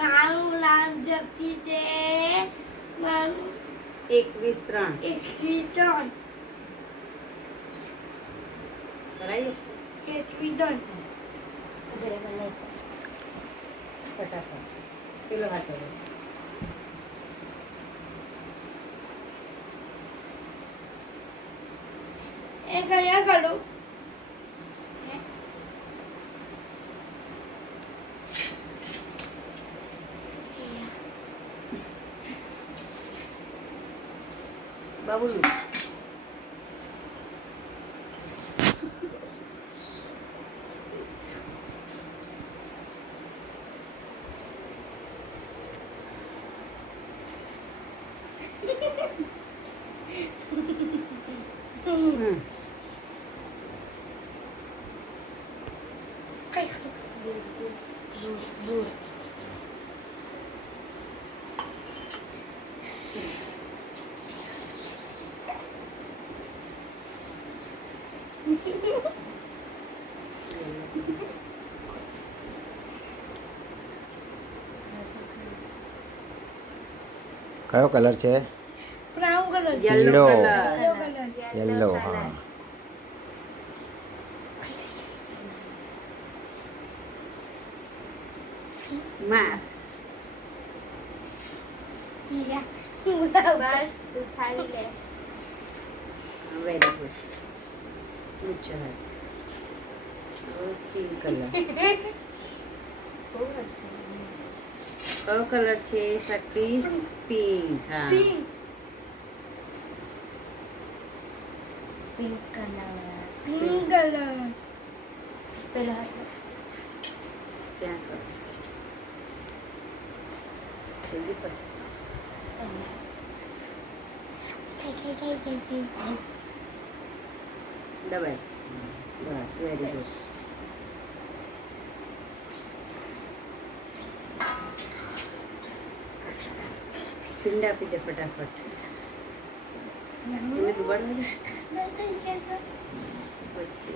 મારું નામ જપ્તી છે. મારું 21 એકવીસ કરાઈ જશે 21 ફટાફટ પેલો હાથ હવે એ કયા કરું? બાબુનું કઈ કરું? કયો કલર છે? Brown colour. યલો પીળો. Colour yellow. હા માર બસ ઉઠાવી લે. વેરી ગુડ ઊંચો હાથ પિંક કલર કયો કલર છે શક્તિ? પિંક. હા પિંક પિંક કલર કલર. પેલો હાથ ત્યાં કરો જલ્દી પર દબાઈ બસ વેરી ગુડ પિંડ આપી દે ફટાફટ એને ડુબાડવા દે વચ્ચે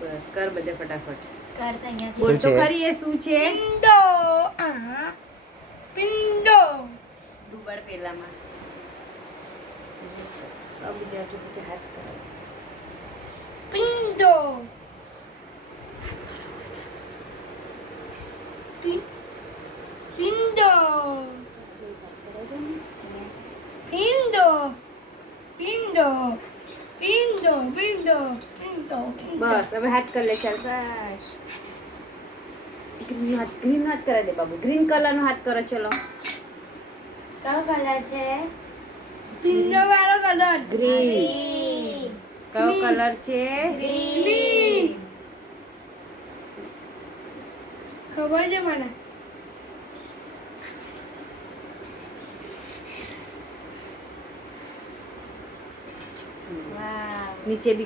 બસ કર બધે ફટાફટ કરતા અહીંયા બોલ તો છે? ખરી એ શું છે? પિંડો. આ પિંડો. ડુબાડ પેલામાં બીજા બધે હાથ કરો પિંડો. પિંડો. પિંડો. પિંડો. પિંડો. પિંડો. પિંડો. બસ હવે હાથ કર લે ચાલ બસ ગ્રીન હાથ કરાવી દે બાબુ ગ્રીન કલર નો હાથ કરો ચલો કયો કલર છે પિંડો વાળો કલર. ગ્રીન કયો કલર છે? ગ્રીન. ખબર છે મને. વાવ નીચે બી